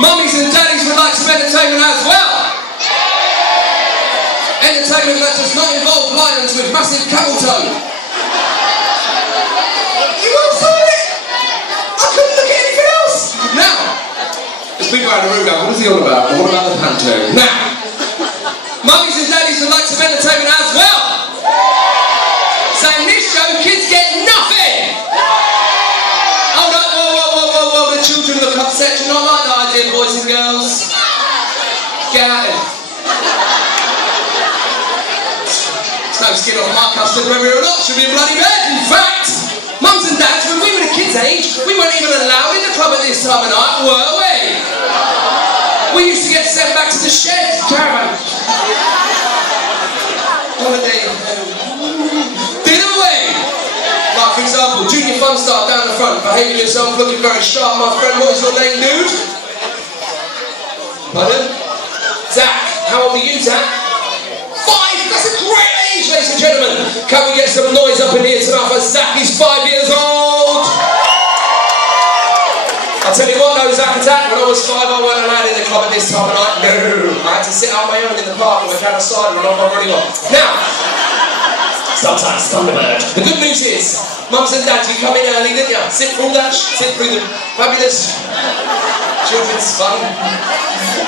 Mummies and daddies would like some entertainment as well. Entertainment that does not involve lions with massive camel toe. You all saw it? I couldn't look at anything else. Now, there's people out in the room now. What is he on about? What about the panto? Now, mummies and daddies would like some entertainment as well. So in this show, kids get nothing. Hold up, whoa. The children look upset. Do you not like that idea, boys and girls? Get at it. No skin off my custard whether or not should be in bloody bed. In fact, mums and dads, when we were the kids' age, we weren't even allowed in the club at this time of night, were we? We used to get sent back to the shed, caravan. Holiday. Didn't we? Like, for example, Junior Fun Star down the front, behaving yourself, looking very sharp, my friend. What is your name, dude? Pardon? Zach. How old are you, Zach? 5. That's a great age, ladies and gentlemen. Can we get some noise up in here tonight for Zach? He's 5 years old. I'll tell you what though, Zach Attack, when I was 5 I weren't allowed in the club at this time of night. No, I had to sit out my own in the park with a can of cider and I'm running on. Now, sometimes Thunderbird. The good news is, mums and dads, you come in early, didn't you? Sit through that, sit through the fabulous children's fun.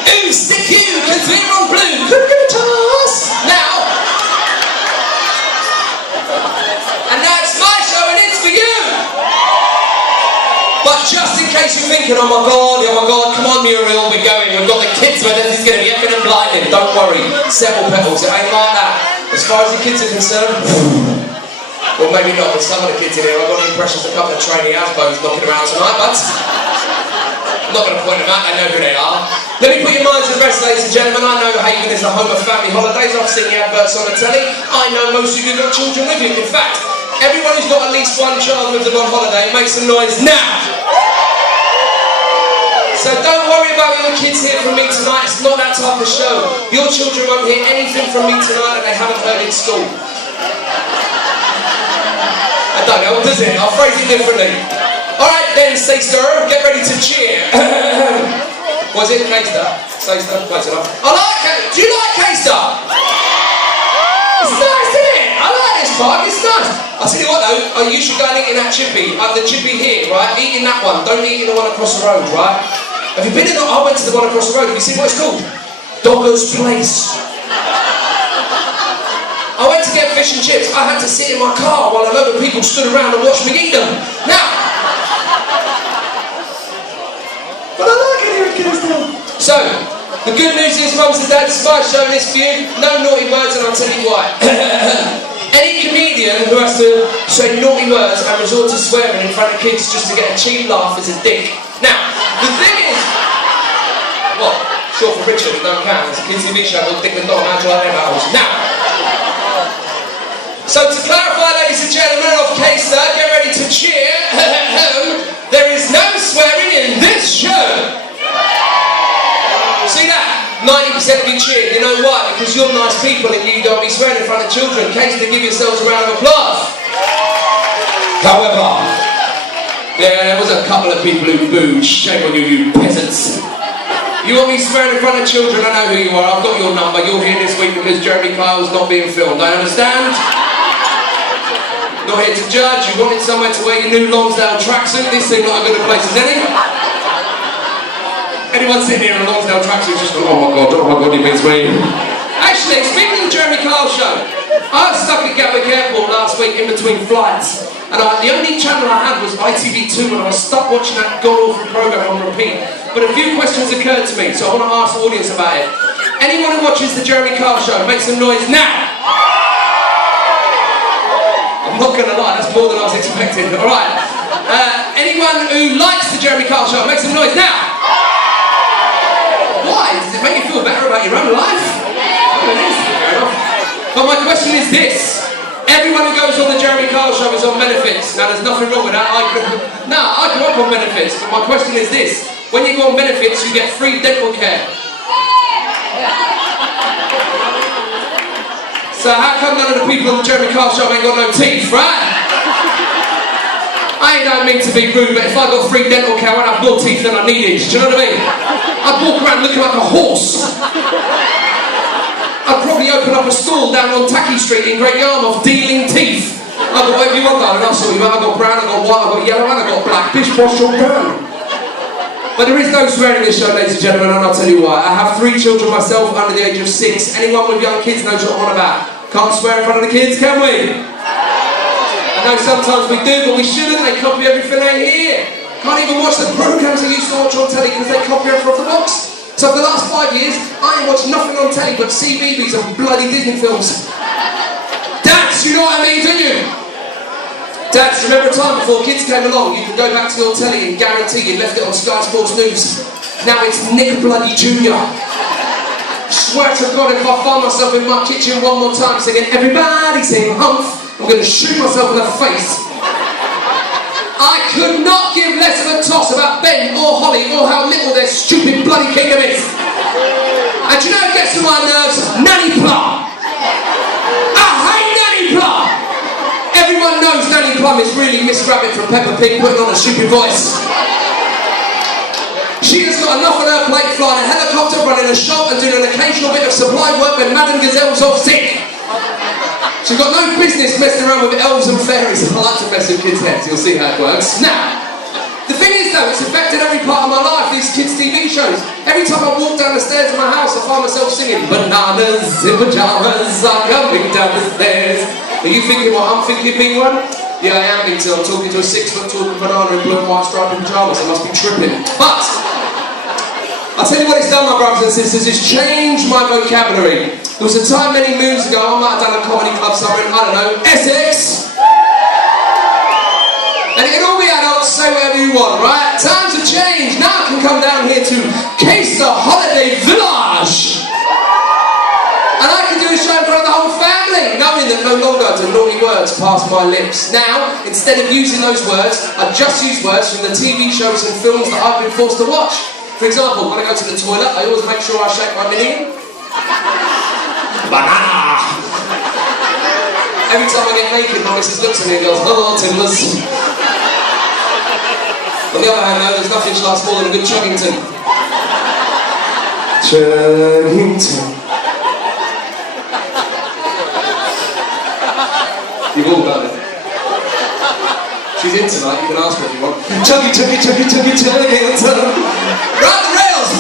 Ooh, stick you, cause we're on blue. Couldn't give a toss. Now, and now it's my show and it's for you. But just in case you're thinking, oh my god, come on Muriel, we're going. We've got the kids with us, it's going to be effing and blinding. Don't worry, settle petals, it ain't like that. As far as the kids are concerned, well maybe not, with some of the kids in here, I've got the impression of a couple of trainee houseboats knocking around tonight, but I'm not going to point them out, I know who they are. Let me put your minds at rest, ladies and gentlemen. I know Haven is a home of family holidays. I've seen the adverts on the telly. I know most of you have got children with you. In fact, everyone who's got at least one child with them on holiday, make some noise now. So don't worry about your kids here from me tonight. It's not that type of show. Your children won't hear anything from me tonight that they haven't heard in school. I don't know, does it? I'll phrase it differently. Alright then, Caister, get ready to cheer. Was it Caister? Caister? Close enough. I like it. Do you like Caister? It's nice, isn't it? I like this park, it's nice. I'll tell you what though, you should go and eat in that chippy. The chippy here, right? Eat in that one. Don't eat in the one across the road, right? Have you been in the... I went to the one across the road. Have you seen what it's called? Dogger's Place. I went to get fish and chips. I had to sit in my car while a load of people stood around and watched me eat them. Now, but I like it here at Caister. So, the good news is, mums and dads, my show is for you. No naughty words, and I'll tell you why. Any comedian who has to say naughty words and resort to swearing in front of kids just to get a cheap laugh is a dick. Now, the thing is... What? Short for Richard, don't count. It's a kids' TV show called Dick and Dom. How do you like them apples? Now, so to clarify, ladies and gentlemen of Caister, get ready to cheer. There is no swearing in this show. See that? 90% of you cheered. You know why? Because you're nice people and you don't be swearing in front of children. Caister, give yourselves a round of applause. However, yeah, there was a couple of people who booed. Shame on you, you peasants. You want me swearing in front of children? I know who you are. I've got your number. You're here this week because Jeremy Kyle's not being filmed. I understand? Not here to judge. You wanted somewhere to wear your new Lonsdale tracksuit. This seemed like a good place as any. Anyone sitting here in a Lonsdale tracksuit just going, oh my god, he means me. Actually, speaking of the Jeremy Kyle show, I was stuck at Gatwick Airport last week in between flights, and the only channel I had was ITV2, and I was stuck watching that god-awful programme on repeat. But a few questions occurred to me, so I want to ask the audience about it. Anyone who watches the Jeremy Kyle show, make some noise now! I'm not going to lie, that's more than I was expecting. Alright. Anyone who likes the Jeremy Kyle show, make some noise now! Why? Does it make you feel better about your own life? Oh, it is. Fair enough. But my question is this. Everyone who goes on the Jeremy Kyle show is on benefits. Now there's nothing wrong with that. I come up on benefits. But my question is this. When you go on benefits, you get free dental care. So how come none of the people on the Jeremy Kyle show ain't got no teeth, right? I don't mean to be rude, but if I got free dental care, I'd have more teeth than I needed. Do you know what I mean? I'd walk around looking like a horse. I'd probably open up a stall down on Tacky Street in Great Yarmouth, dealing teeth. I've got whatever you want, darling. I'll sort you out. I've got brown, I've got white, I've got yellow, and I've got black. Bish, bosh, or brown. But there is no swearing in this show, ladies and gentlemen, and I'll tell you why. I have 3 children myself under the age of 6. Anyone with young kids knows what I'm on about. Can't swear in front of the kids, can we? I know sometimes we do, but we shouldn't. They copy everything they hear. Can't even watch the programmes they used to watch on telly because they copy everything off the box. So for the last 5 years, I ain't watched nothing on telly but CBeebies and bloody Disney films. Dads, you know what I mean, don't you? Dads, remember a time before kids came along, you could go back to your telly and guarantee you left it on Sky Sports News. Now it's Nick Bloody Jr. Swear to God, if I find myself in my kitchen one more time singing "Everybody Sing Humph," I'm going to shoot myself in the face. I could not give less of a toss about Ben or Holly or how little their stupid bloody kingdom is. And do you know who gets on my nerves? Nanny Plum. I hate Nanny Plum. Everyone knows Nanny Plum is really Miss Rabbit from Peppa Pig putting on a stupid voice. She has got enough on her plate flying a helicopter, running a shop and doing an occasional bit of supply work when Madame Gazelle's off sick. She's got no business messing around with elves and fairies. I like to mess with kids' heads, you'll see how it works. Now, the thing is though, it's affected every part of my life, these kids' TV shows. Every time I walk down the stairs of my house, I find myself singing "Bananas in pajamas are coming down the stairs." Are you thinking what I'm thinking, big one? Yeah, I am, big two. I'm talking to a 6-foot tall banana in blue and white striped pajamas. I must be tripping. But I'll tell you what it's done, my brothers and sisters, it's changed my vocabulary. There was a time many moons ago, I might have done a comedy club somewhere in, I don't know, Essex. And it can all be adults, say whatever you want, right? Times have changed. Now I can come down here to Caister Holiday Village. And I can do a show in front of the whole family, knowing that no longer do naughty words pass my lips. Now, instead of using those words, I just use words from the TV shows and films that I've been forced to watch. For example, when I go to the toilet, I always make sure I shake my mini. Banana! Every time I get naked, my missus looks at me and goes, "Hello, Timbers." On the other hand, though, there's nothing she likes more than a good Chuggington. Chuggington. You've all done it. She's in tonight, you can ask her if you want. Chuggy, chuggy, chuggy, chuggy, Chuggington. Right the rails!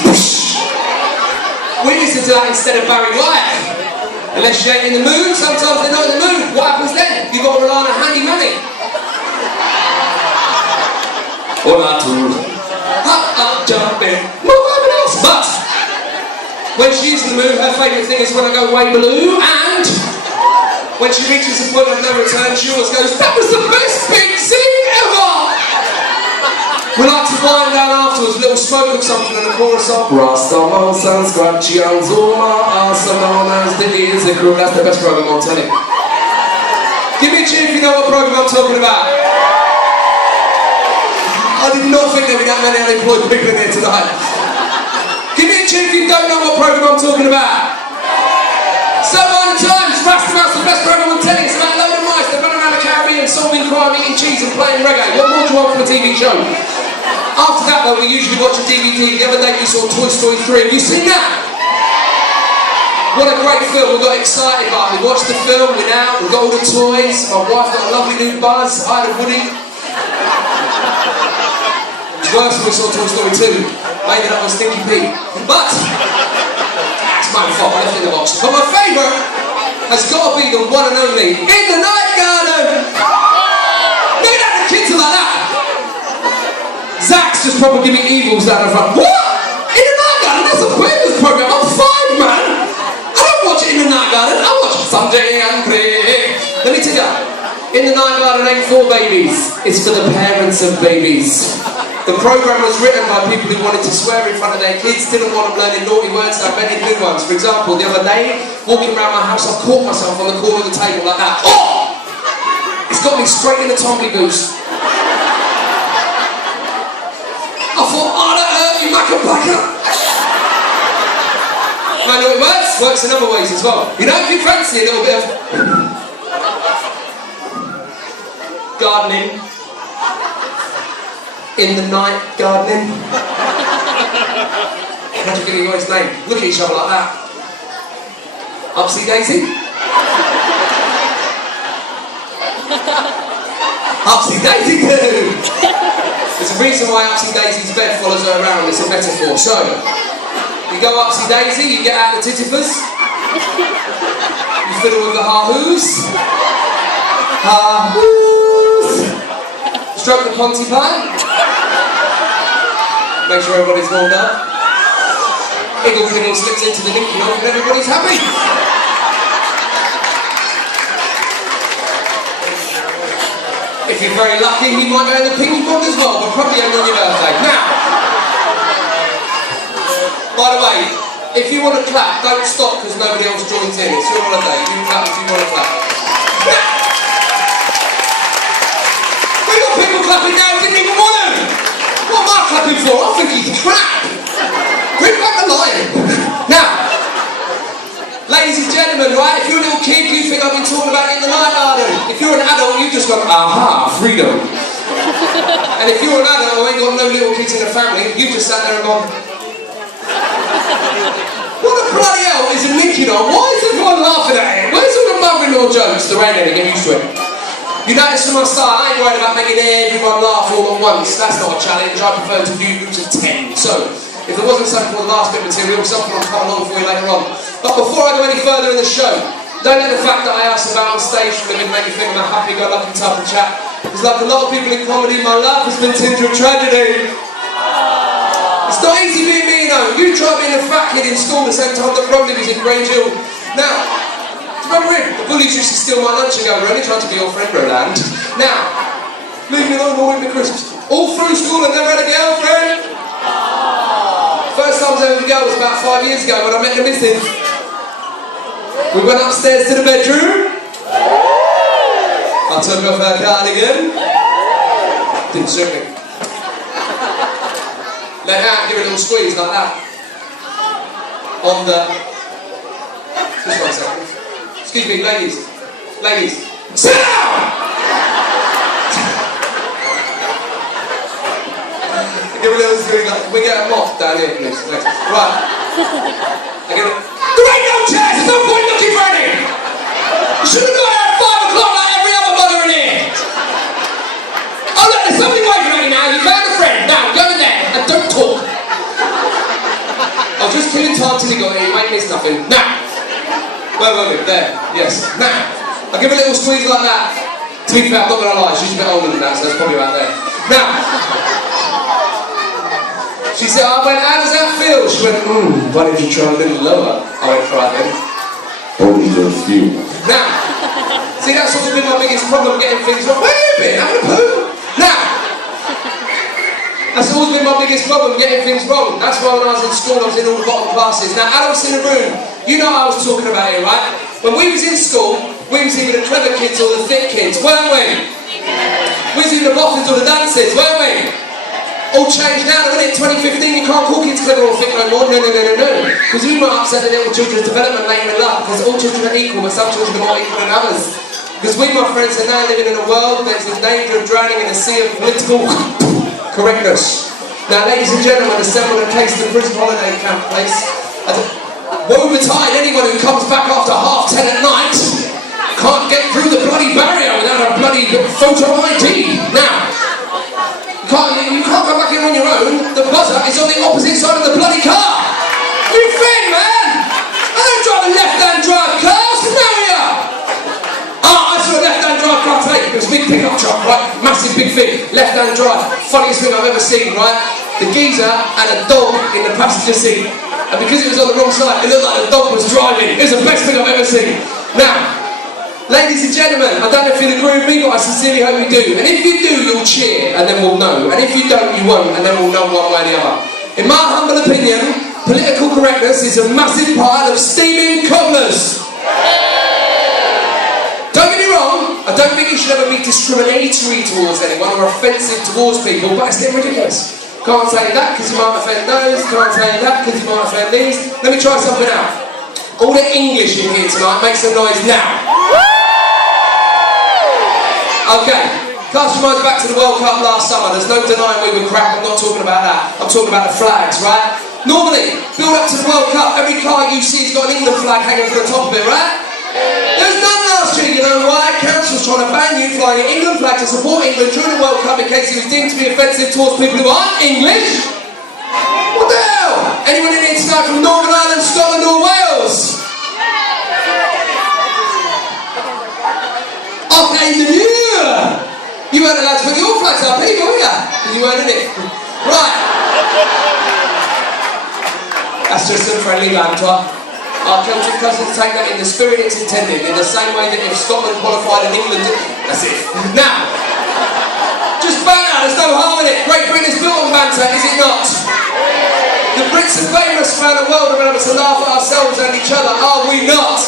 We listen to that instead of Barry White. Unless you ain't in the mood, sometimes they're not in the mood. What happens then? You've got to rely on a handy money. Or not to. Up, jumping. But when she's in the mood, her favourite thing is when I go way below, and when she reaches the point of no return, she always goes, "That was the best big sing ever!" We like to wind down afterwards, a little smoke of something and a chorus of Rastaman, San Scratchy, and Zuma, known as the Ears the Crew. That's the best programme I'll tell you. Give me a tune if you know what programme I'm talking about. I did not think there'd be that many unemployed people in here tonight. Give me a tune if you don't know what programme I'm talking about. So on times, Rastaman's the best programme I'm telling. It's about a load of mice that run around the Caribbean, solving crime, eating cheese and playing reggae. What more do you want from a TV show? After that though, we usually watch a DVD. The other day we saw Toy Story 3. Have you seen that? What a great film. We got excited about it. We watched the film, we're out, we've got all the toys. My wife got a lovely new Buzz. I had a Woody. It was worse when we saw Toy Story 2. Maybe that was Stinky Pete. But that's my fault, I left it in the box. But my favourite has got to be the one and only In the Night Garden. Look at that, the kids are like that. Zach's just probably giving evils down the front. What? In the Night Garden? That's a famous programme. I'm 5, man. I don't watch it In the Night Garden. I watch Sunday and Pray. Let me tell you, In the Night Garden ain't for babies. It's for the parents of babies. The programme was written by people who wanted to swear in front of their kids, didn't want them learning naughty words, so many good ones. For example, the other day, walking around my house, I caught myself on the corner of the table like that. Oh! It's got me straight in the tombly goose. I thought, oh, that hurt you, Macapaca. I know it works. Works in other ways as well. You know, if you fancy a little bit of gardening, in the night gardening. How'd you get your boy's name? Look at each other like that. Upsy Daisy? Upsy Daisy too! There's a reason why Upsy Daisy's bed follows her around, it's a metaphor. So, you go Upsy Daisy, you get out the tittifers, you fiddle with the ha-hoos, ha-hoos, stroke the Ponty pie, make sure everybody's warmed up, Iggle Figgle slips into the linky knock and everybody's happy. If you're very lucky, he might go in the pinky pond as well, but probably only on your birthday. Now, by the way, if you want to clap, don't stop because nobody else joins in. It's your holiday. You can clap if you want to clap. We got people clapping now who didn't even want to. What am I clapping for? I think he's crap. Bring back the lion. Now, ladies and gentlemen, right, if you're a little kid, you think I've been talking about it in the night garden. If you're an adult, you've just gone, aha, freedom. And if you're an adult who ain't got no little kids in the family, you've just sat there and gone, what the bloody hell is it linking on? Why is everyone laughing at it? Where's all the mother-in-law jokes? There ain't any, get used to it. You notice from my style, I ain't worried about making everyone laugh all at once. That's not a challenge. I prefer to do groups of 10. So, if there wasn't something for the last bit of material, something will come along for you later on. But before I go any further in the show, don't let the fact that I asked about on stage for a living make you think I'm a happy-go-lucky type of chap. Because like a lot of people in comedy, my life has been tinged with tragedy. It's not easy being me, you know. You try being a fat kid in school the same time that Rodney was in Grange Hill. Now, remember him? The bullies used to steal my lunch and go, we're only trying to be your friend, Roland. Now, leave me alone or with me crisps. All through school I never had a girlfriend. First time I was ever with a girl was about 5 years ago when I met the missus. We went upstairs to the bedroom. I took off her cardigan. Didn't suit me. Let her out, give it a little squeeze like that. On the... Just 1 second. Excuse me, ladies. Ladies. Sit down! Give a little squeeze like... We get a mop down here, please. Thanks. Right. I give it... There ain't no chairs! There's no point looking for any! You should have got here at 5 o'clock like every other mother in here! Oh look, there's somebody waiting for you now. You found a friend. Now, go in there and don't talk. I was just killing time till he got here. You ain't missed nothing. Now! Wait, there. Yes. Now! I'll give a little squeeze like that. To be fair, I'm not gonna lie, she's a bit older than that, so it's probably about there. Now! She said, I went, how does that feel? She went, why did you try a little lower? I went, right then. Only a few. Now, see, that's always been my biggest problem, getting things wrong. Where have you been? Having a poo? Now, that's always been my biggest problem, getting things wrong. That's why when I was in school, I was in all the bottom classes. Now, adults in the room, you know what I was talking about here, right? When we was in school, we was either the clever kids or the thick kids, weren't we? We was either the boffins or the dancers, weren't we? All changed now, isn't it? 2015, you can't call kids clever or thick no more. No. Because we might upset the little children's development later in life, because all children are equal, but some children are more equal than others. Because we, my friends, are now living in a world that's in danger of drowning in a sea of political correctness. Now, ladies and gentlemen, assembled at Caister prison holiday camp place. Woe betide anyone who comes back after 10:30 at night. Can't get through the bloody barrier without a bloody photo ID. Now, you can't come back in on your own. The buzzer is on the opposite side of the bloody car. You think, man? I don't drive a left-hand drive car. What's the matter with you? I saw a left-hand drive car today. It was a big pickup truck, right? Massive big thing. Left-hand drive. Funniest thing I've ever seen, right? The geezer had a dog in the passenger seat. And because it was on the wrong side, it looked like the dog was driving. It was the best thing I've ever seen. Now, ladies and gentlemen, I don't know if you'll agree with me, but I sincerely hope you do. And if you do, you'll cheer, and then we'll know. And if you don't, you won't, and then we'll know one way or the other. In my humble opinion, political correctness is a massive pile of steaming cobblers. Don't get me wrong, I don't think you should ever be discriminatory towards anyone or offensive towards people, but it's getting ridiculous. Can't say that because you might offend those, can't say that because you might offend these. Let me try something out. All the English in here tonight, make some noise now. Okay, Cast your minds back to the World Cup last summer. There's no denying we were crap. I'm not talking about that. I'm talking about the flags, right? Normally, build up to the World Cup, every car you see has got an England flag hanging from the top of it, right? There's none last year, you know why? Council's trying to ban you flying an England flag to support England during the World Cup in case it was deemed to be offensive towards people who aren't English. What the hell? Anyone in here tonight from Northern Ireland, Scotland or Wales? Okay, you weren't allowed to put your flags up either, were you? You weren't in it. Right. That's just some friendly banter. Our Celtic cousins take that in the spirit it's intended, in the same way that if Scotland qualified and England did. That's it. Now, just banter, there's no harm in it. Great Britain is built on banter, is it not? The Brits are famous around the world around us to laugh at ourselves and each other, are we not?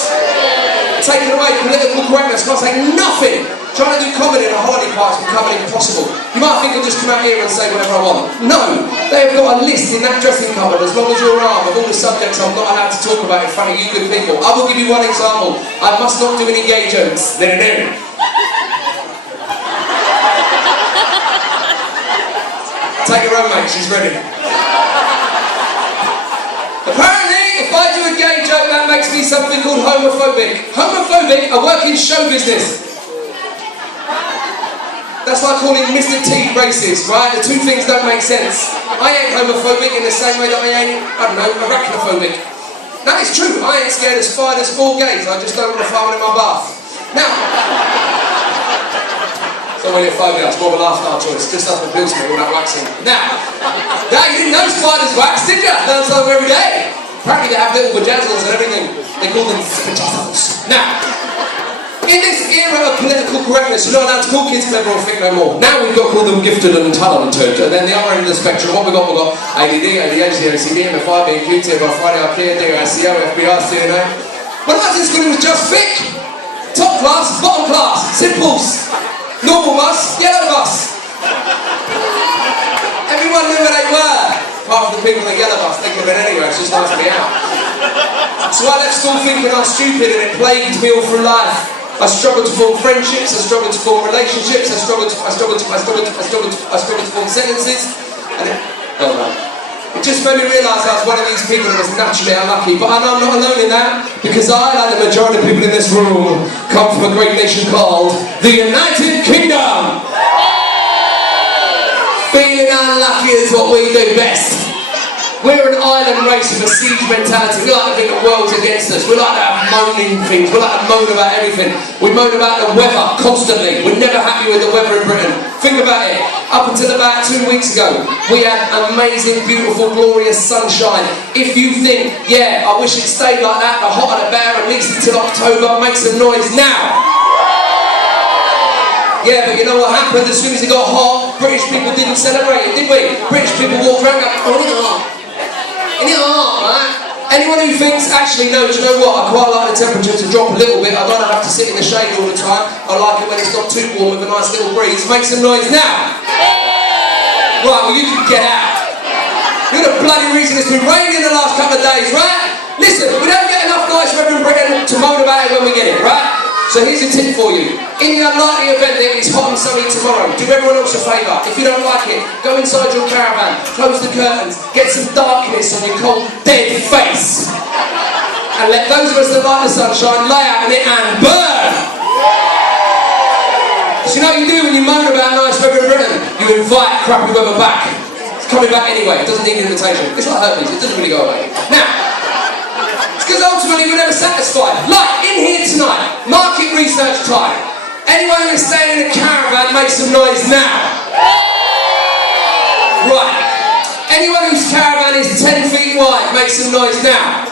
Taking away political correctness, can't say nothing. Trying to do comedy in a holiday park is becoming impossible. You might think I'll just come out here and say whatever I want. No, they have got a list in that dressing cupboard as long as your arm of all the subjects I'm not allowed to talk about in front of you good people. I will give you one example. I must not do any gay jokes. Take your own, mate, she's ready. Apparently, if I do a gay joke, that makes me something called homophobic. Homophobic, I work in show business. That's like calling Mr. T racist, right? The two things don't make sense. I ain't homophobic in the same way that I ain't, arachnophobic. That is true, I ain't scared of spiders or gays, I just don't want to find one in my bath. Now, it's not really a phobia, it's more of a lifestyle choice, just doesn't appeal to me, all that waxing. Now, you didn't know spiders wax, did you? Learn something every day. Apparently they have little vajazzles and everything. They call them vajazzles. Now, in this era of political correctness, you're not allowed to call kids clever or think no more. Now we've got to call them gifted and talented. And then the other end of the spectrum, what we've got ADD, ADHD, OCD, MFI, being Q-tip, Friday, clear, DOSCO, FBI, CNA. When I was in school, it was just thick. Top class, bottom class, simples. Normal bus, yellow bus. Everyone knew where they were. Apart from the people in the yellow bus, they could have been anywhere, it's just nice to be out. So I left school thinking I was stupid and it plagued me all through life. I struggled to form friendships, I struggled to form relationships, I struggled to form sentences, and it just made me realise I was one of these people that was naturally unlucky. But I know I'm not alone in that, because I, like the majority of people in this room, come from a great nation called the United Kingdom. Feeling unlucky is what we do best. We're an island race with a siege mentality. We like to think the world's against us. We like to have moaning things. We like to moan about everything. We moan about the weather constantly. We're never happy with the weather in Britain. Think about it. Up until about 2 weeks ago, we had amazing, beautiful, glorious sunshine. If you think, yeah, I wish it stayed like that, the hotter the better, at least until October, make some noise now. Yeah, but you know what happened? As soon as it got hot, British people didn't celebrate it, did we? British people walked around and go, oh, it's hot. And it's hot, right? Anyone who thinks, actually, no, do you know what? I quite like the temperature to drop a little bit. I don't have to sit in the shade all the time. I like it when it's not too warm with a nice little breeze. Make some noise now. Right, well, you can get out. You're the bloody reason it's been raining the last couple of days, right? Listen, we don't get enough nice weather in Britain to moan about it when we get it, right? So here's a tip for you. In the unlikely event that it's hot and sunny tomorrow, do everyone else a favour. If you don't like it, go inside your caravan, close the curtains, get some darkness on your cold, dead face. And let those of us that like the sunshine lay out in it and burn. So you know what you do when you moan about nice weather in Britain? You invite crappy weather back. It's coming back anyway, it doesn't need an invitation. It's like herpes, it doesn't really go away. Now, because ultimately we're never satisfied. Like, in here tonight, market research time. Anyone who's staying in a caravan, make some noise now. Right. Anyone whose caravan is 10 feet wide, make some noise now.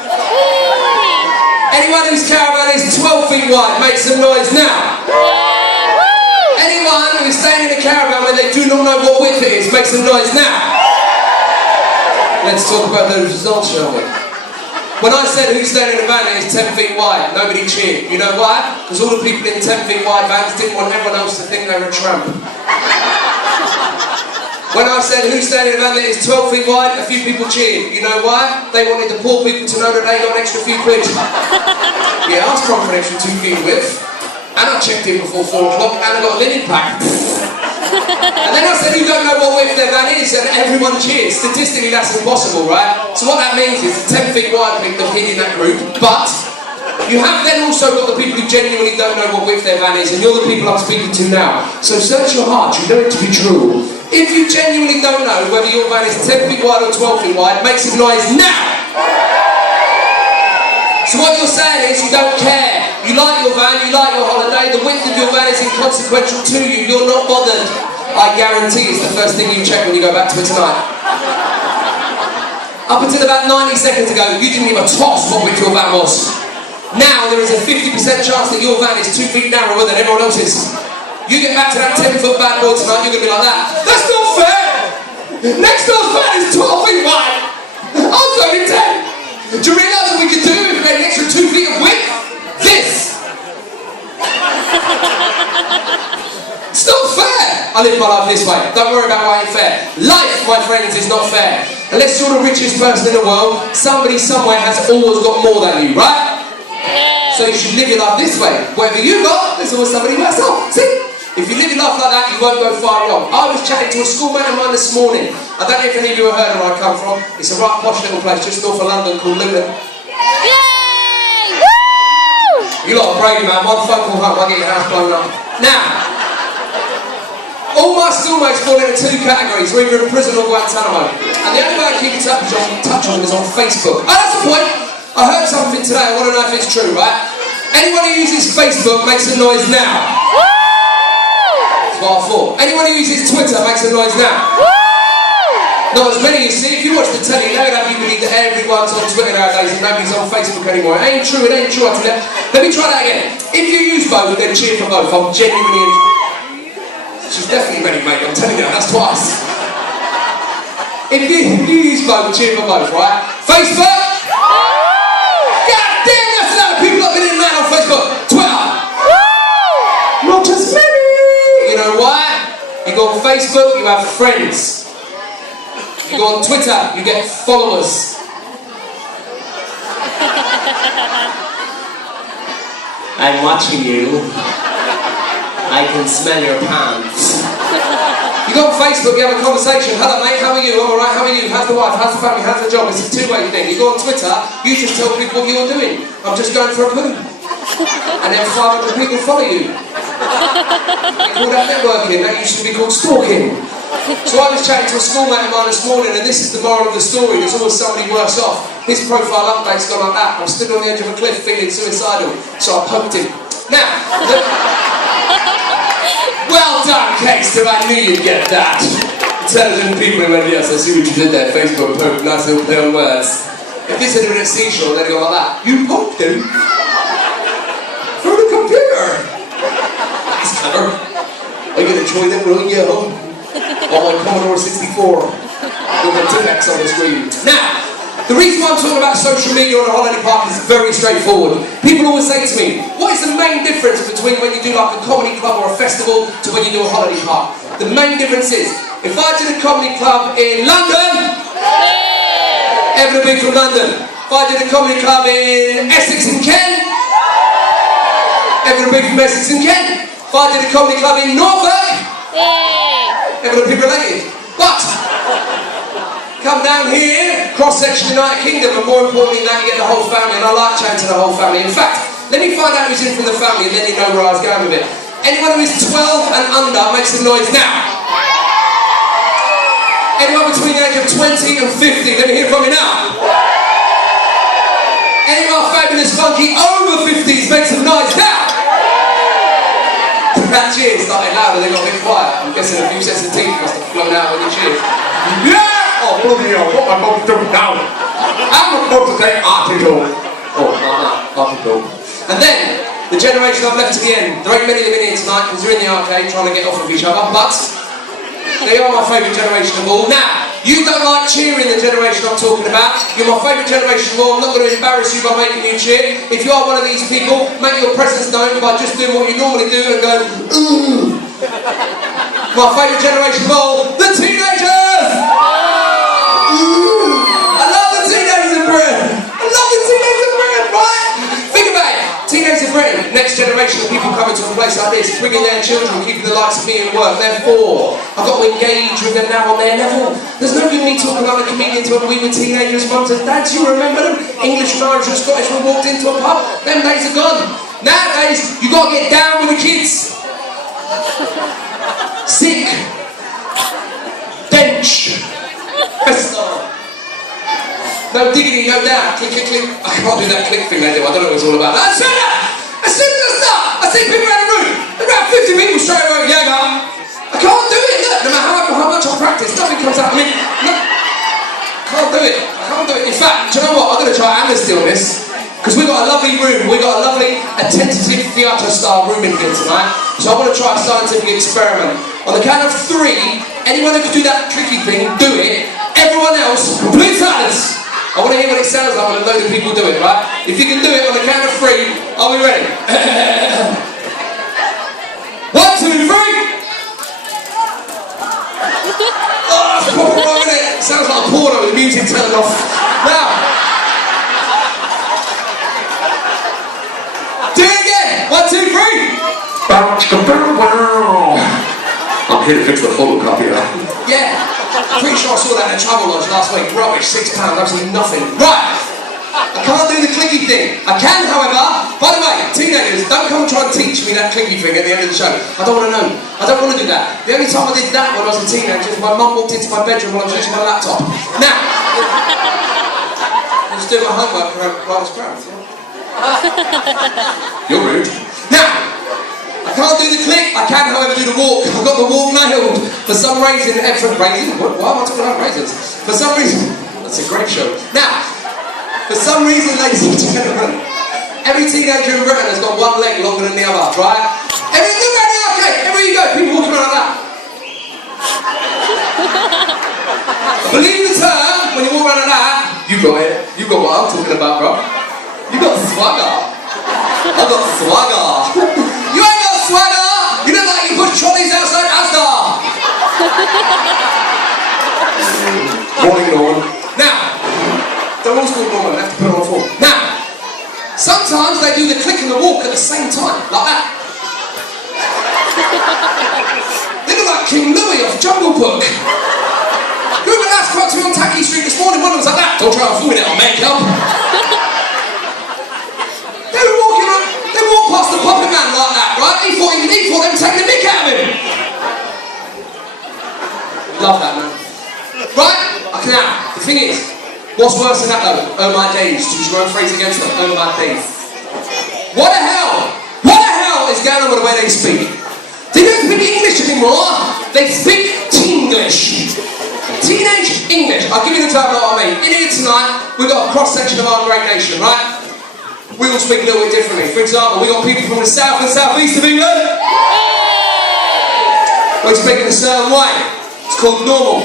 Anyone whose caravan is 12 feet wide, make some noise now. Anyone who's staying in a caravan where they do not know what width it is, make some noise now. Let's talk about those results, shall we? When I said who's staying in a van that is 10 feet wide, nobody cheered. You know why? Because all the people in 10 feet wide vans didn't want everyone else to think they were a tramp. When I said who's staying in a van that is 12 feet wide, a few people cheered. You know why? They wanted the poor people to know that they got an extra few quid. Yeah, I was from an extra 2 feet width. And I checked in before 4 o'clock and I got a linen pack. And then I said, you don't know what width their van is, and everyone cheers. Statistically, that's impossible, right? So what that means is 10 feet wide people have hid in that group, but you have then also got the people who genuinely don't know what width their van is, and you're the people I'm speaking to now. So search your heart, you know it to be true. If you genuinely don't know whether your van is 10 feet wide or 12 feet wide, make some noise now! So what you're saying is you don't care. You like your van, you like your holiday, the width of your van is inconsequential to you, you're not bothered. I guarantee it's the first thing you check when you go back to it tonight. Up until about 90 seconds ago, you didn't give a toss what width your van was. Now there is a 50% chance that your van is 2 feet narrower than everyone else's. You get back to that 10-foot bad boy tonight, you're going to be like that. That's not fair! Next door's van is 12 feet wide! I'm only 10! Do you realise what we could do if we had an extra 2 feet of width? This! It's not fair! I live my life this way. Don't worry about why it's fair. Life, my friends, is not fair. Unless you're the richest person in the world, somebody somewhere has always got more than you, right? Yeah. So you should live your life this way. Whatever you got, there's always somebody worse off. See? If you live your life like that, you won't go far wrong. I was chatting to a schoolmate of mine this morning. I don't know if any of you have heard of where I come from. It's a right posh little place just north of London called Luton. Yay! Woo! You lot are brave, man. One phone call home, I get your house blown up. Now, all my schoolmates fall into two categories. We're either in prison or Guantanamo. And the only way I keep in touch on them is on Facebook. Oh, that's the point. I heard something today. I want to know if it's true, right? Anyone who uses Facebook makes a noise now. That's what I thought. Anyone who uses Twitter makes a noise now. Not as many, you see. If you watch the telly, they would have you believe that everyone's on Twitter nowadays and nobody's on Facebook anymore. It ain't true, I tell you. Let me try that again. If you use both, then cheer for both. I'm genuinely interested. She's definitely ready, mate. I'm telling you, that's twice. If you use both, cheer for both, right? Facebook! God damn, that's a lot of people up in and out on Facebook. Twitter! Not as many! You know why? You go on Facebook, you have friends. You go on Twitter, you get followers. I'm watching you. I can smell your pants. You go on Facebook, you have a conversation. Hello mate, how are you? I'm alright, how are you? How's the wife? How's the family? How's the job? It's a two-way thing. You go on Twitter, you just tell people what you're doing. I'm just going for a poo. And then 500 people follow you. You call that networking, that used to be called stalking. So I was chatting to a schoolmate of mine this morning, and this is the moral of the story. There's always somebody worse off. His profile update's gone like that. I'm stood on the edge of a cliff feeling suicidal, so I poked him. Now, well done, Caister, I knew you'd get that. Intelligent people who went, yes, I see what you did there, Facebook poke, nice little play on words. If this had been at seashore, they'd go like that. You poked him? Through the computer? That's clever. I'm going to try that when I get home. On my Commodore 64. With the Tipex on the screen. Now, the reason why I'm talking about social media on a holiday park is very straightforward. People always say to me, what is the main difference between when you do like a comedy club or a festival to when you do a holiday park? The main difference is, if I did a comedy club in London, everybody from London. If I did a comedy club in Essex and Kent, everybody from Essex and Kent. If I did a comedy club in Norfolk, everybody related. But come down here, cross-section United Kingdom, and more importantly than that, you get the whole family, and I like chatting to the whole family. In fact, let me find out who's in from the family, and then you know where I was going with it. Anyone who is 12 and under, make some noise now. Anyone between the age of 20 and 50, let me hear from you now. Any of our fabulous funky over 50s, make some noise now. That cheer started louder, they got a bit quiet. I'm guessing a few sets of teeth must have flown out when you cheered. Yeah! Oh, bloody hell, what am I supposed to do now? I'm supposed to say article. Oh, article. And then, the generation I've left to the end. There ain't many of them in here tonight because they're in the arcade trying to get off of each other, but they are my favourite generation of all. Now, you don't like cheering, the generation I'm talking about. You're my favourite generation of all. I'm not going to embarrass you by making you cheer. If you are one of these people, make your presence known by just doing what you normally do and going, ooh. My favourite generation of all, the teenagers! Ooh. I love the teenagers in Britain. I love the teenagers in Britain, right? Think about it. Teenagers in Britain, next generation. generation of people coming to a place like this, bringing their children, keeping the likes of me in work. They're 4. I've got to engage with them now on their level. There's no good me talking about the comedians when we were teenagers, mums and dads. You remember them? English and Irish and Scottish when walked into a pub. Them days are gone. Nowadays, you got to get down with the kids. Sick. Bench. No diggity, no doubt. Click, click, click. I can't do that click thing they do. I don't know what it's all about. I said that! As soon as I start, I see people around the room. About 50 people straight away. Yeah, go. I can't do it. Look, no matter how much I practice, nothing comes out. I mean, look, I can't do it. I can't do it. In fact, do you know what? I'm going to try amnesty on this. Because we've got a lovely room. We've got a lovely, attentive theatre-style room in here tonight. So I want to try a scientific experiment. On the count of 3, anyone who can do that tricky thing, do it. Everyone else, complete silence. I want to hear what it sounds like when a load of people do it, right? If you can do it on the count of 3, are we ready? 1, 2, 3! Oh, it's proper wrong, isn't it? Sounds like a porno with the music turned off. Now, do it again! 1, 2, 3! I'm here to fix the photocopy now. Yeah. Pretty sure I saw that in a travel lodge last week. Rubbish, £6, absolutely nothing. Right! I can't do the clicky thing. I can, however, by the way, teenagers, don't come and try and teach me that clicky thing at the end of the show. I don't want to know. I don't want to do that. The only time I did that when I was a teenager was my mum walked into my bedroom while I was using my laptop. Now, I was doing my homework and I was proud. You're rude. Now, I can't do the click, I can however do the walk. I've got the walk nailed. For some reason, why am I talking about raisins? For some reason, that's a great show. Now, for some reason, ladies and gentlemen, every teenager in Britain has got one leg longer than the other, right? Everything ready? Okay, everywhere you go, people walking around like that. Believe the term, when you walk around like that, you got it. You got what I'm talking about, bro. You got swagger. I got swagger. You ain't got swagger! You look like you put trolleys outside Asda! Morning, Norman. Now, don't all school Norman, I have to put it on the floor. Now, sometimes they do the click and the walk at the same time, like that. They look like King Louis off Jungle Book. You remember that quite to me on Tacky Street this morning? One of them was like that. Don't try and fool me, little makeup. They were walking around. They walked past the puppet man like that, right? He thought they were taking the mick out of him. Love that, man. Right? Okay, now, the thing is, what's worse than that though? Oh my days. To use your own phrase against them. Oh my days. What the hell? What the hell is going on with the way they speak? They don't speak English anymore. They speak Teenglish. Teenage English. I'll give you the term what I mean. In here tonight, we've got a cross-section of our great nation, right? We all speak a little bit differently. For example, we've got people from the south and southeast of England. We speak in a certain way. It's called normal.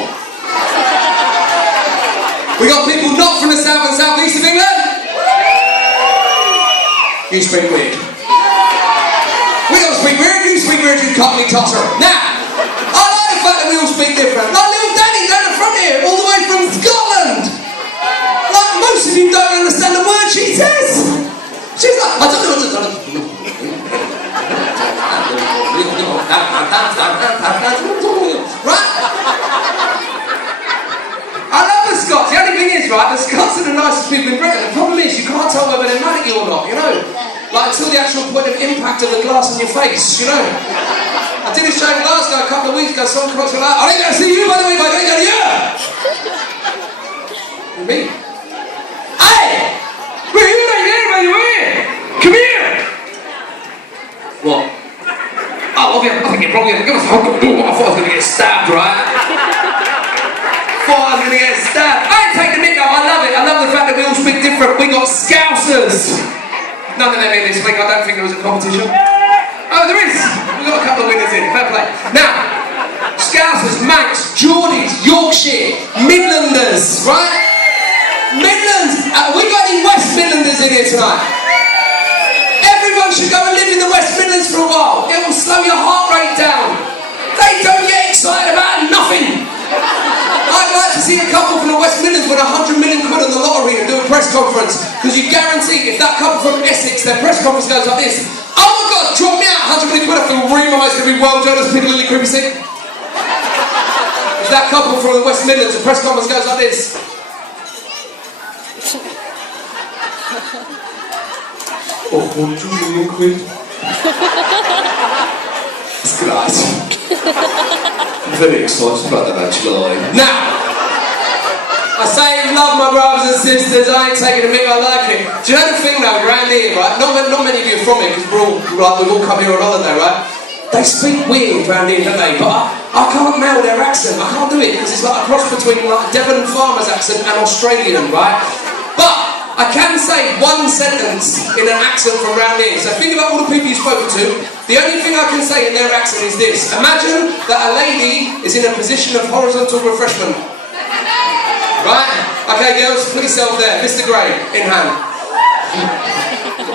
We got people not from the south and southeast of England. You speak weird. We don't speak weird, you speak weird, you cockney tosser. Now, I like the fact that we all speak different. Like little Danny down the front here, all the way from Scotland. Like most of you don't understand the word she says. She's like, I don't know. Right? I love the Scots. The only thing is, right, the Scots are the nicest people in Britain. The problem is, you can't tell whether they're mad at you or not, you know? Like, until the actual point of impact of the glass on your face, you know? I did a show in Glasgow a couple of weeks ago, someone crossed me like, I ain't gonna see you, by the way, but I ain't gonna you! Me? Hey! Where are you right there, by the way? Come here! What? Oh, I think you're probably gonna give us a hug. I thought I was gonna get stabbed, right? I was gonna get stabbed. I ain't take the mick though, I love it. I love the fact that we all speak different. We got Scousers. None of them in this week, I don't think there was a competition. Oh, there is! We've got a couple of winners in, fair play. Now, Scousers, Manx, Geordies, Yorkshire, Midlanders, right? Midlands! We got any West Midlanders in here tonight? Everyone should go and live in the West Midlands for a while. It will slow your heart rate down. They don't get excited about nothing. I'd like to see a couple from the West Midlands win £100 million on the lottery and do a press conference. Because you guarantee if that couple from Essex, their press conference goes like this. Oh my God, guys drop me out 100 million quid, I feel really nice to be well done as Piccadilly Creepy Sick. If that couple from the West Midlands, the press conference goes like this. Oh, 100 million quid. It's great. I'm very excited about that actually. Now, I say love my brothers and sisters, I ain't taking a mick, I like it. Do you know the thing though, around here, right? Not many of you are from here, because we've all come here on holiday, right? They speak weird around here, don't they? But I can't nail their accent, I can't do it, because it's like a cross between like Devon farmer's accent and Australian, right? But I can say one sentence in an accent from around here. So think about all the people you've spoken to. The only thing I can say in their accent is this. Imagine that a lady is in a position of horizontal refreshment. Right? Okay, girls, put yourself there. Mr. Gray, in hand.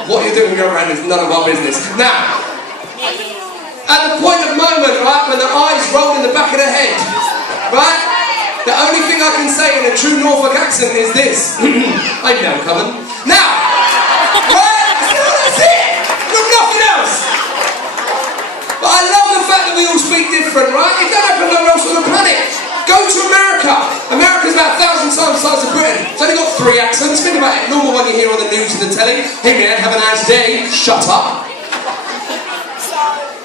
What you're doing around is none of our business. Now, at the point of moment, right, when the eyes roll in the back of the head, right, the only thing I can say in a true Norfolk accent is this. I know I'm coming. Now, right, that's it. Got nothing else. But I love the fact that we all speak different, right? It don't happen nowhere else on the planet. Go to America. America's about 1,000 times the size of Britain. It's only got 3 accents. Think about it. Normal one you hear on the news and the telly. Hey man, have a nice day. Shut up.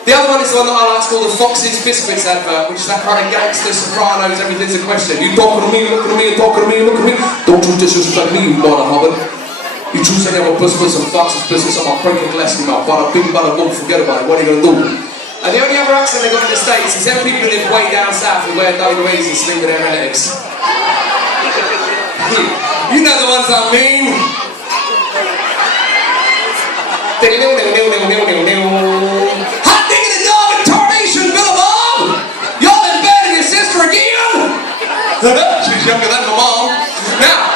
The other one is the one that I like to call the Fox's Biscuits advert, which is that kind of gangster, Sopranos, everything's a question. You talking to me, looking at me, and talking to me, and looking at me. Don't you disrespect me, you mother hobbit. You choose any of a biscuits and Fox's Biscuits, I'm a breaking glass in your mouth. Bada bing, bada boom, forget about it. What are you going to do? And the only other accent they got in the States is them people who live way down south who wear dungarees and sleep with their relatives. You know the ones I mean. Hot diggity dog and tarnation, Billabong! Y'all in bed with your sister again? She's younger than my mom. Now,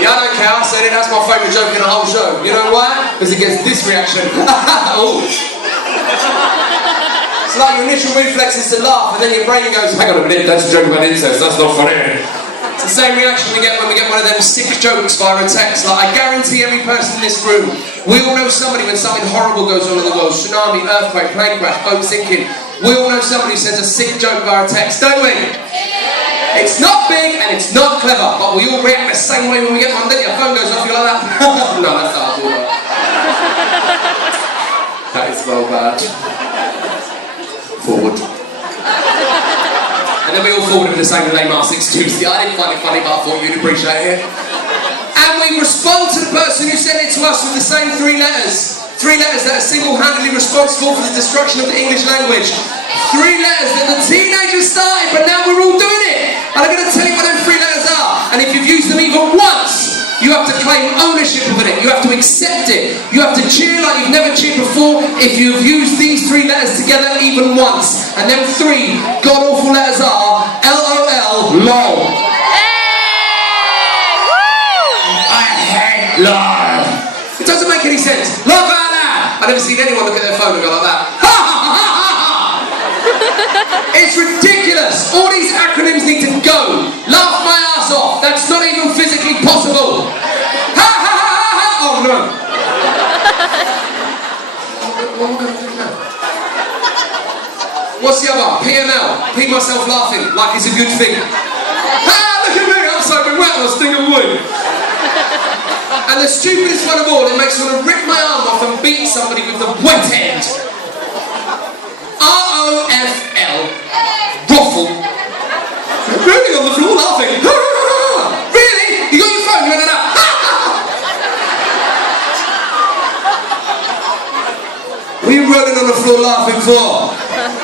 yeah, I don't care, I said it, that's my favourite joke in the whole show. You know why? Because it gets this reaction. Ooh. It's like your initial reflex is to laugh, and then your brain goes, hang on a minute, that's a joke about incest, that's not funny. It's the same reaction we get when we get one of them sick jokes via a text. Like, I guarantee every person in this room, we all know somebody when something horrible goes on in the world. Tsunami, earthquake, plane crash, boat sinking. We all know somebody who sends a sick joke via a text, don't we? It's not big and it's not clever, but we all react the same way when we get one, don't you? Your phone goes off, you're like that. No, that's not all right. That is well bad. Forward. And then we all forward with the same lame ass excuse. Yeah, I didn't find it funny, but I thought you'd appreciate it. And we respond to the person who sent it to us with the same 3 letters. 3 letters that are single-handedly responsible for the destruction of the English language. 3 letters that the teenagers started, but now we're all doing it. And I'm going to tell you what them 3 letters are. And if you've used them even once, you have to claim ownership of it. You have to accept it. You have to cheer like you've never cheered before if you've used these 3 letters together even once. And them 3 god-awful letters are LOL, LOL. Hey! Woo! I hate LOL. It doesn't make any sense. Laugh out loud. I've never seen anyone look at their phone and go like that. Ha ha ha ha ha! It's ridiculous. All these acronyms need to go. Laugh my ass off. That's not even physically possible. Ha ha ha ha ha! Oh no. What am I going to do now? What's the other? PML. Pee myself laughing like it's a good thing. Ha! Look at me. I'm soaking wet and I stink of wood. And the stupidest one of all, it makes me want to rip my arm off and beat somebody with the wet end. ROFL. Ruffle. Really on the floor laughing. Really? You got your phone? You went like that. What are you rolling on the floor laughing for?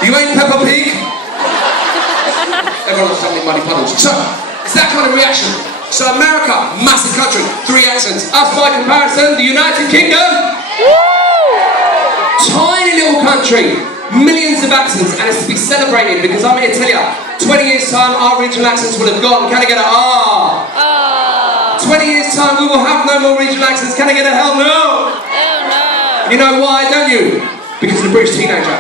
You ain't Peppa Pig? Everyone loves something muddy puddles. So, it's that kind of reaction. So America, massive country, 3 accents. Us by comparison, the United Kingdom. Tiny little country, millions of accents, and it's to be celebrated because I'm here to tell you, 20 years time, our regional accents will have gone. Can I get a ah? 20 years time, we will have no more regional accents. Can I get a hell no? Oh no. You know why, don't you? Because of the British teenager.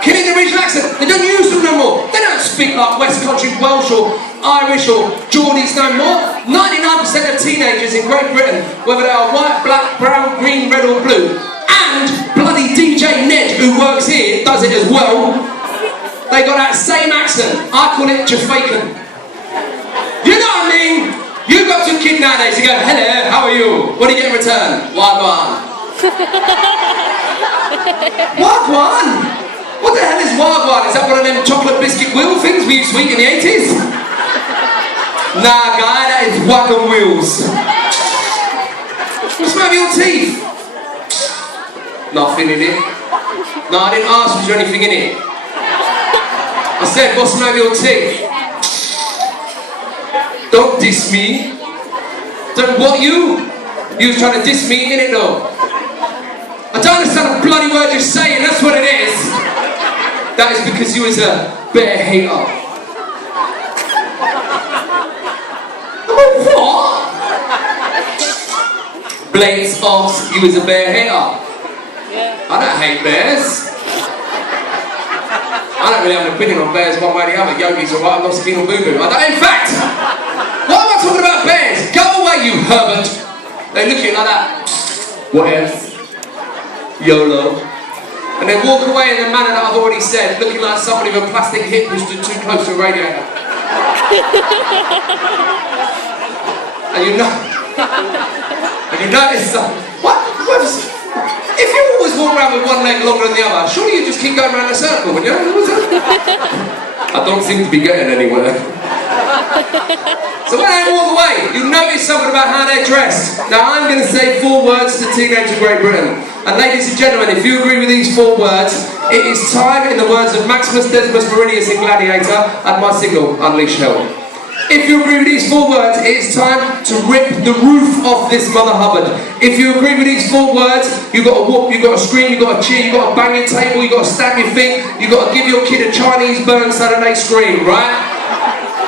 Killing the regional accent, they don't use them no more. They don't speak like West Country Welsh or Irish or Geordies no more. 99% of teenagers in Great Britain, whether they are white, black, brown, green, red or blue, and bloody bloody DJ Ned, who works here, does it as well. They got that same accent. I call it Jamaican. You know what I mean? You got some kid nowadays, you go, hello, how are you? What do you get in return? Wagwan. Wagwan? What the hell is Wagwan? Is that one of them chocolate biscuit wheel things we used to eat in the 80s? Nah, guy, that is Wagon Wheels. What's the matter with your teeth? Nothing in it. No, I didn't ask, was there anything in it? I said, what's the matter with your teeth? Don't diss me. Don't what you? You was trying to diss me, innit though? I don't understand a bloody word you're saying, that's what it is. That is because you was a bear hater. What? Blades off, you was a bear hater. I don't hate bears. I don't really have an opinion on bears one way or the other. Yogi's alright, I'm not skin or boo-boo. In fact, why am I talking about bears? Go away, you Herbert. They look at you like that. What else? YOLO. And they walk away in the manner that I've already said, looking like somebody with a plastic hip who stood too close to a radiator. And you notice something. What? If you always walk around with one leg longer than the other, surely you just keep going around in a circle, wouldn't you? I don't seem to be getting anywhere. So when they walk away, you notice something about how they're dressed. Now I'm going to say 4 words to teenage Great Britain. And ladies and gentlemen, if you agree with these 4 words, it is time, in the words of Maximus Decimus Meridius in Gladiator, at my signal, unleash hell. If you agree with these 4 words, it is time to rip the roof off this Mother Hubbard. If you agree with these 4 words, you've got to whoop, you've got to scream, you've got to cheer, you've got to bang your table, you've got to stamp your feet, you've got to give your kid a Chinese burn so that they scream, right?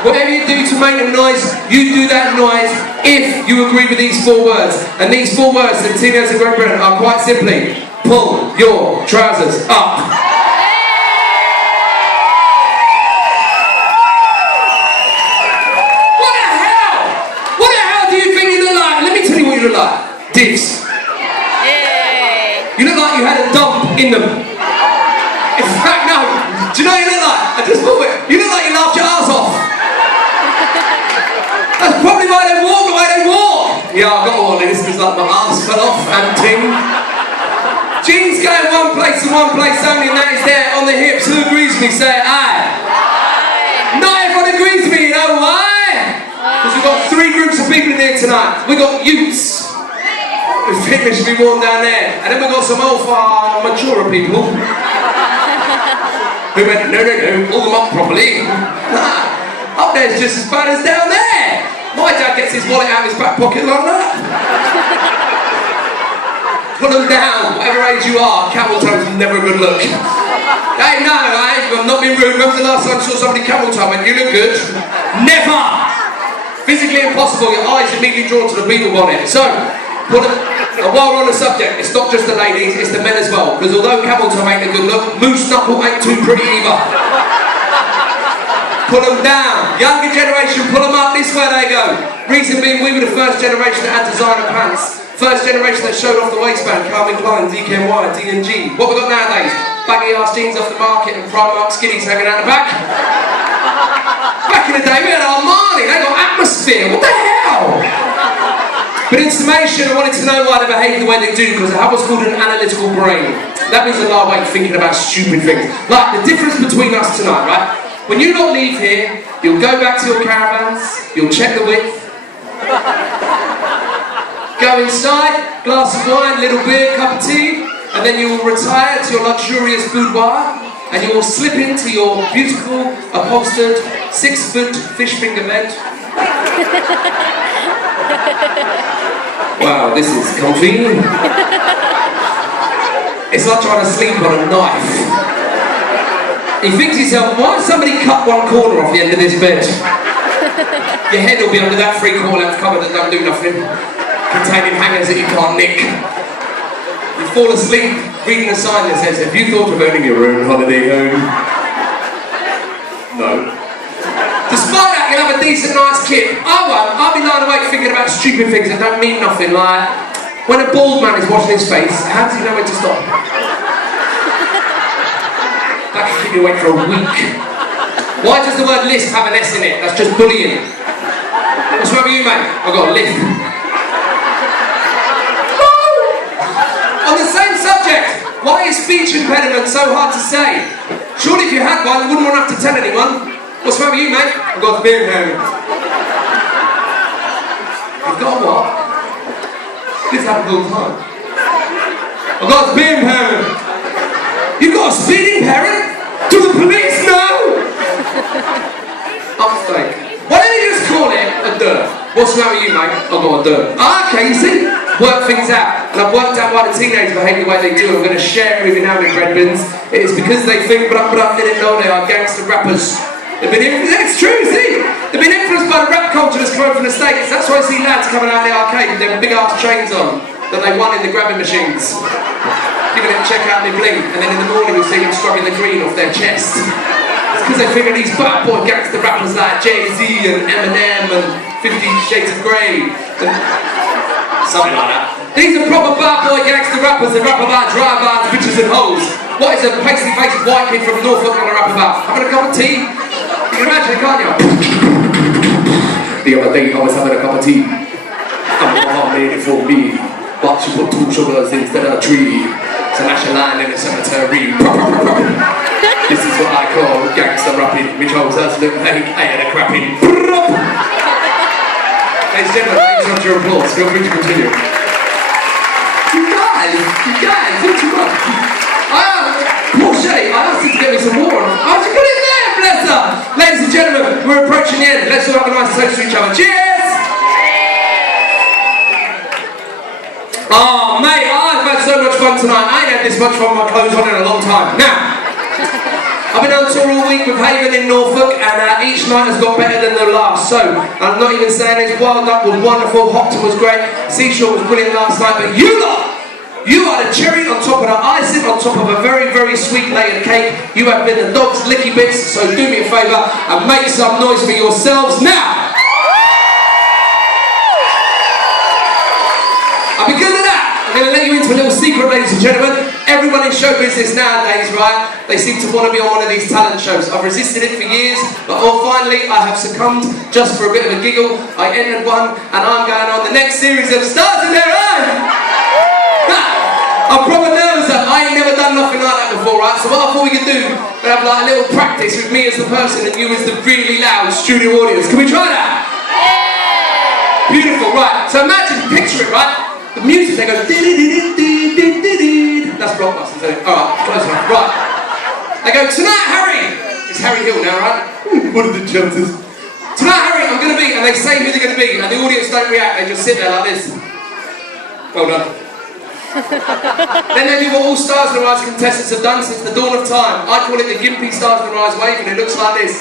Whatever you do to make a noise, you do that noise if you agree with these 4 words. And these 4 words to the teenagers of Great Britain are quite simply, pull your trousers up. You look like dicks. You look like you had a dump in them. In fact, no. Do you know what you look like? I just thought it. You look like you laughed your ass off. That's probably why they walk the way they walk. Yeah, I've got all of this because like my arms fell off and ting. Jeans go in one place and one place only, and that is there on the hips. Who agrees with me? Say aye. Not everyone agrees with me, you know why? Because we've got 3 groups of people in here tonight. We've got youths, whose fitness should be worn down there. And then we've got some old, far mature people who went, no, pull them up properly. Up there's just as bad as down there. My dad gets his wallet out of his back pocket like that. Pull them down, whatever age you are, camel toes is never a good look. Hey, no, I'm not being rude. When was the last time I saw somebody camel toe and you look good? Never! Physically impossible, your eyes immediately drawn to the people on it. So, and while we're on the subject, it's not just the ladies, it's the men as well. Because although camel toe ain't a good look, moose knuckle ain't too pretty either. Pull them down. Younger generation, pull them up, this way they go. Reason being, we were the first generation that had designer pants. First generation that showed off the waistband, Calvin Klein, DKNY, D&G. What we got nowadays? Baggy ass jeans off the market and Primark skinnies hanging out the back. Back in the day, we had Armani, they got atmosphere, what the hell? But in summation, I wanted to know why they behave the way they do, because I have what's called an analytical brain. That means a lot of way thinking about stupid things. Like the difference between us tonight, right? When you lot leave here, you'll go back to your caravans, you'll check the width, go inside, glass of wine, little beer, cup of tea, and then you will retire to your luxurious boudoir, and you will slip into your beautiful, upholstered, 6-foot fish finger bed. Wow, this is comfy. It's like trying to sleep on a knife. You think to yourself, why did somebody cut one corner off the end of this bed? Your head will be under that 3/4 length cover that don't do nothing, containing hangers that you can't nick. You fall asleep reading a sign that says, have you thought of owning your own holiday home? No. Despite that, you'll have a decent, nice kit. I won't. I'll be lying awake thinking about stupid things that don't mean nothing, like, When a bald man is washing his face, how does he know when to stop? That can keep you awake for a week. Why does the word lisp have an S in it? That's just bullying. What's wrong with you, mate? I've got a lisp. On the same subject, why is speech impediment so hard to say? Surely if you had one, you wouldn't want to have to tell anyone. What's wrong with you, mate? I've got a beer impairment. You've got a what? This happens all the time. I've got a speed impairment. You've got a speeding parent? To the police? No! I'm fake. Why don't you just call it a dirt? What's wrong with you, mate? I've got a dirt. Ah, okay, you see? Work things out. And I've worked out why the teenagers behave the way they do. I'm going to share it with you now, my bread bins. It is because they think, but didn't know they are gangster rappers. They've been it's true, see? They've been influenced by the rap culture that's coming from the States. That's why I see lads coming out of the arcade with their big ass chains on that they won in the grabbing machines. Giving it a check out their bling, and then in the morning you'll see them scrubbing the green off their chest. It's because they figure these bad boy gangster rappers like Jay-Z and Eminem and 50 Shades of Grey and something like that. These are proper bad boy gangster rappers that rap about drive-bys, bitches and hoes. What is a pasty-faced white kid from Norfolk gonna rap about? Having a cup of tea? You can imagine it, can't you? The other day I was having a cup of tea, and my mom made it for me, but she put 2 sugars instead of 3. So that's a line in the cemetery. This is what I call gangster rapping, which holds us look like I had a crapping. Ladies and gentlemen, thanks for your applause. Feel free to continue. You guys, not too much. Porsche, I asked you to get me some water. How'd you put it there, bless her? Ladies and gentlemen, we're approaching the end. Let's all have a nice toast to each other. Cheers! Oh, mate, I've had so much fun tonight. I ain't had this much fun with my clothes on in a long time. Now, I've been on tour all week with Haven in Norfolk, and each night has got better than the last. So, I'm not even saying this. Wild Up was wonderful, Hopton was great, Seashore was brilliant last night, but you lot! You are the cherry on top of the icing on top of a very, very sweet layered cake. You have been the dog's licky bits, so do me a favour and make some noise for yourselves now! And because of that, I'm going to let you into a little secret, ladies and gentlemen. Everyone in show business nowadays, right, they seem to want to be on one of these talent shows. I've resisted it for years, but finally I have succumbed just for a bit of a giggle. I entered one, and I'm going on the next series of Stars in Their Eyes! I'm proper nervous that I ain't never done nothing like that before, right? So what I thought we could do, we'd have like a little practice with me as the person and you as the really loud studio audience. Can we try that? Yeah! Beautiful, right. So imagine, picture it, right? The music, they go di-di-di-di-di-di-di-di. That's Blockbuster, isn't it? Alright, close enough. Right. They go, tonight, Harry! It's Harry Hill now, right? What are the chances? Tonight, Harry, I'm going to be, and they say who they're going to be, and the audience don't react, they just sit there like this. Well done. Then they do what all Stars in the Rise contestants have done since the dawn of time. I call it the Gimpy Stars in the Rise wave, and it looks like this.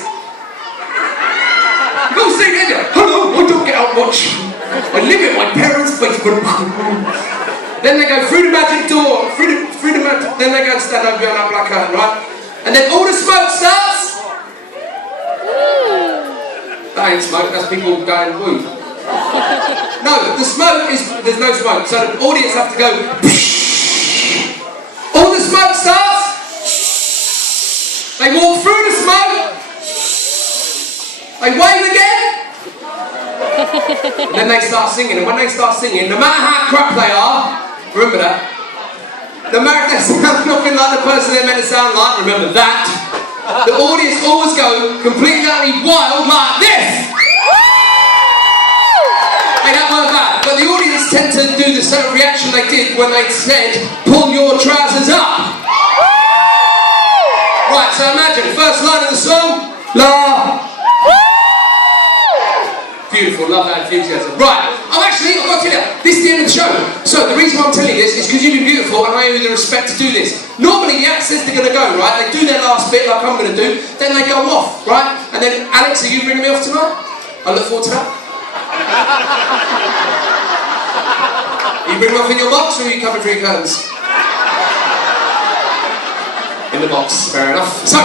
You've all seen it, haven't you? Hello, I don't get out much. I live in my parents' basement. Then they go through the magic door, through the magic, then they go and stand over behind that black curtain, right? And then all the smoke starts. That ain't smoke, that's people going woo. No, the smoke is, there's no smoke, so the audience have to go. All the smoke starts. They walk through the smoke. They wave again. And then they start singing, and when they start singing, no matter how crap they are, remember that. No matter if they sound nothing like the person they're meant to sound like, remember that. The audience always go completely wild like this. Hey, that weren't bad, but the audience tend to do the same reaction they did when they said, pull your trousers up. Right, so imagine, first line of the song, la. Beautiful, love that enthusiasm. Right, I've got to tell you, this is the end of the show. So the reason why I'm telling you this is because you've been beautiful and I owe you the respect to do this. Normally the act says they're going to go, right? They do their last bit like I'm going to do, then they go off, right? And then, Alex, are you bringing me off tonight? I look forward to that. Are you bringing me off in your box or are you coming through your curtains? In the box, fair enough. So,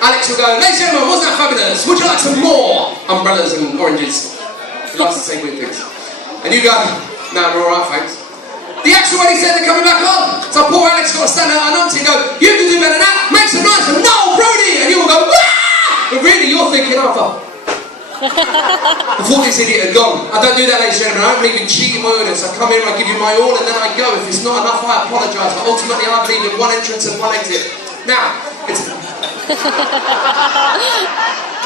Alex will go, ladies and gentlemen, wasn't that fabulous? Would you like some more umbrellas and oranges? He likes to say weird things. And you go, no, we're alright, thanks. Alex already said they're coming back on. So poor Alex got to stand out and and go, you can do better than that, make some noise for Noel Brodie! And you all go, wah! But really, you're thinking, oh, fuck. I thought this idiot had gone. I don't do that, ladies and gentlemen. I don't believe in cheating my audience. I come here, I give you my all, and then I go. If it's not enough, I apologise. But ultimately, I believe in one entrance and one exit. Now, it's...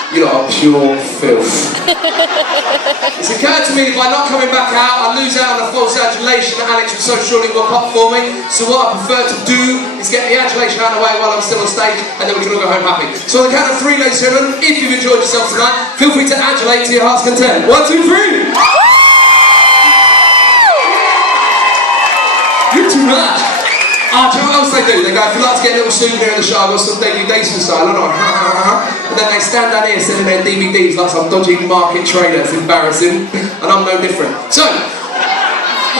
You lot are pure filth. It's occurred to me, by not coming back out, I lose out on a false adulation that Alex would so surely whip up for me. So what I prefer to do is get the adulation out of the way while I'm still on stage, and then we can all go home happy. So on the count of 3, ladies and gentlemen, if you've enjoyed yourself tonight, feel free to adulate to your heart's content. 1, 2, 3! You're too much. Ah, do you know what else they do? They go, if you'd like to get a little souvenir in the show, I've got some DVDs for sale. I know, and then they stand down here selling their DVDs like some dodgy market trader. It's embarrassing, and I'm no different. So,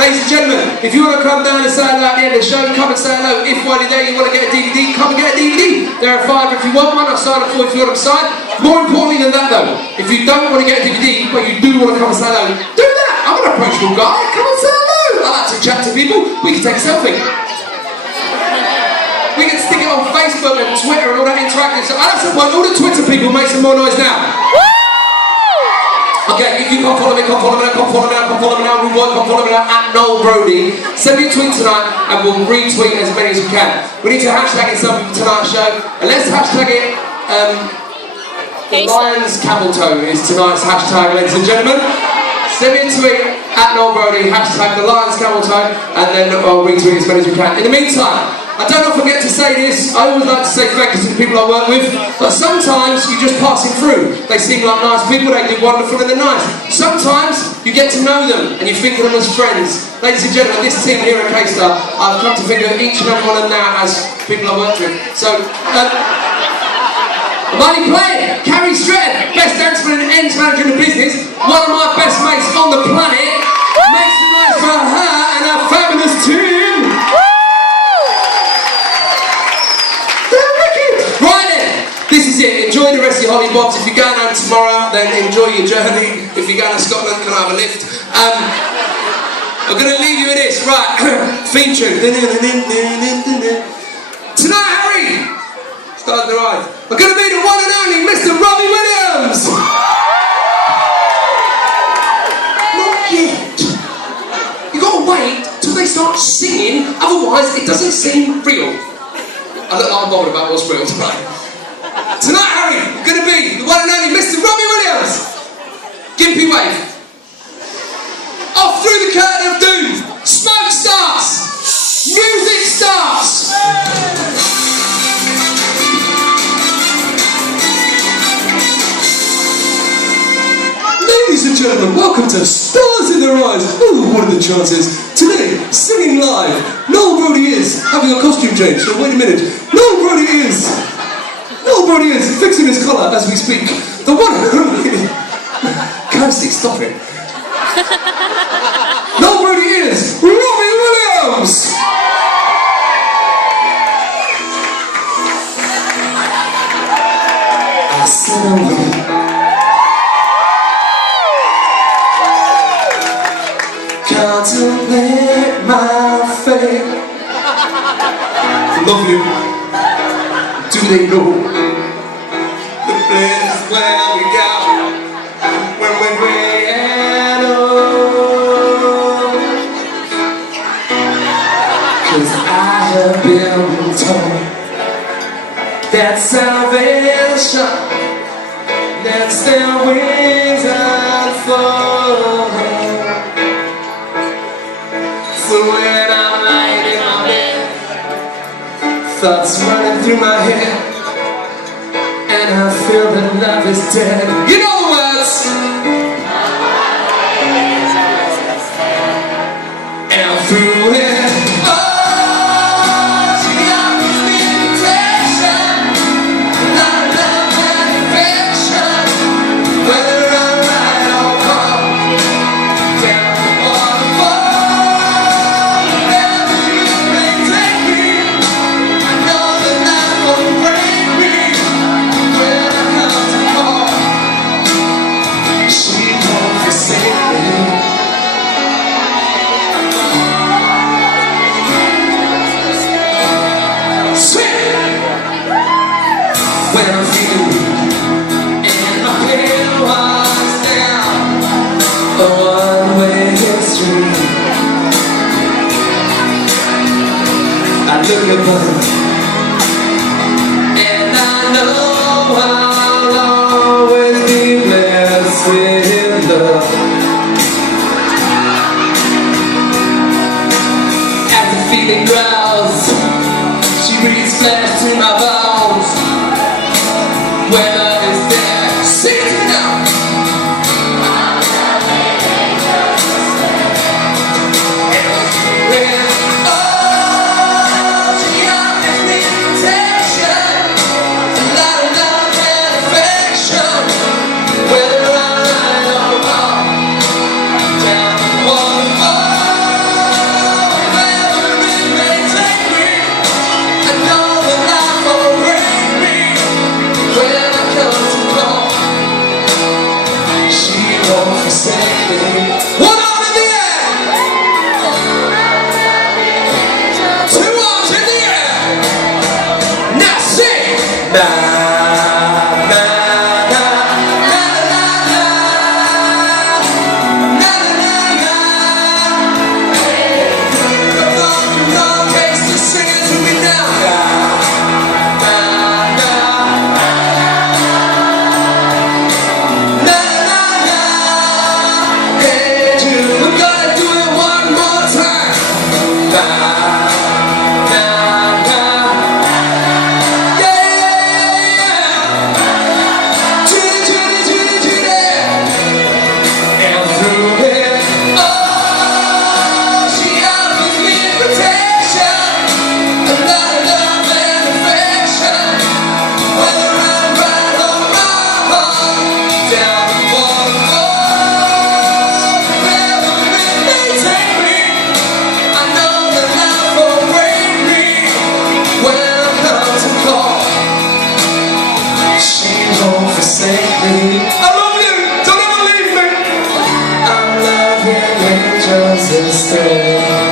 ladies and gentlemen, if you want to come down and say hello at the end of the show, come and say hello. If while you're there you want to get a DVD, come and get a DVD. There are 5 if you want one, I'll sign up for you if you want them signed. More importantly than that though, if you don't want to get a DVD, but you do want to come and say hello, do that. I'm an approachable guy, come and say hello. I like to chat to people, we can take a selfie. We can stick it on Facebook and Twitter and all that interactive stuff. I don't want all the Twitter people make some more noise now. Okay, if you can't follow me, come follow me now, come follow me now, come follow me now, rude boy, come follow me now, at Noel Brodie. Send me a tweet tonight and we'll retweet as many as we can. We need to hashtag it something for tonight's show. And let's hashtag it, the Lion's Camel Toe is tonight's hashtag, ladies and gentlemen. Send me a tweet at Noel Brodie, hashtag the Lion's Camel Toe, and then I'll retweet as many as we can. In the meantime, I don't often get to say this, I always like to say thank you to the people I work with, but sometimes you're just passing through. They seem like nice people, they do wonderful and they're nice. Sometimes you get to know them and you think of them as friends. Ladies and gentlemen, this team here at Caister, I've come to think of each and every one of them now as people I work with. So, Money Playing, Carrie Stratton, best dancer and ends manager in the business, one of my best mates on the planet. Make some noise for her and her fabulous team. This is it, enjoy the rest of your Holly Bobs. If you're going home tomorrow, then enjoy your journey. If you're going to Scotland, can I have a lift? I'm going to leave you with this, right, theme tune. Tonight, Harry, starting to rise. I'm going to be the one and only Mr. Robbie Williams. Not yet. You've got to wait till they start singing, otherwise it doesn't seem real. I look like I'm bothered about what's real tonight. Tonight, Harry, we're going to be the one and only Mr. Robbie Williams. Gimpy wave. Off through the curtain of doom. Smoke starts. Music starts. Ladies and gentlemen, welcome to Stars in Their Eyes. Ooh, what are the chances? Today, singing live, Noel Brodie is having a costume change. So wait a minute. Noel Brodie is fixing his collar as we speak. The one and only... Caister, stop it. Noel Brodie is Robbie Williams! I said I will. Contemplate my fate. Love you. Do they know the place where we go when we're gray and old? 'Cause I have been told that salvation, that still wings unfold. So when I'm lying in my bed, thoughts running through my head, and I feel that love is dead. You know the words. And through it, oh, she got me speaking protection, not love and affection. Whether I'm right or wrong, down or above, wherever you may take me, I know that life won't break me. When I come to fall, when I'm feeling weak, and my pain walks down a one-way street. I look above, and I know I'll always be blessed with love. As the feeling grows, she breathes flesh through my bones. When love is there, sing it to me now. I love you, don't ever leave me. I'm loving angels instead.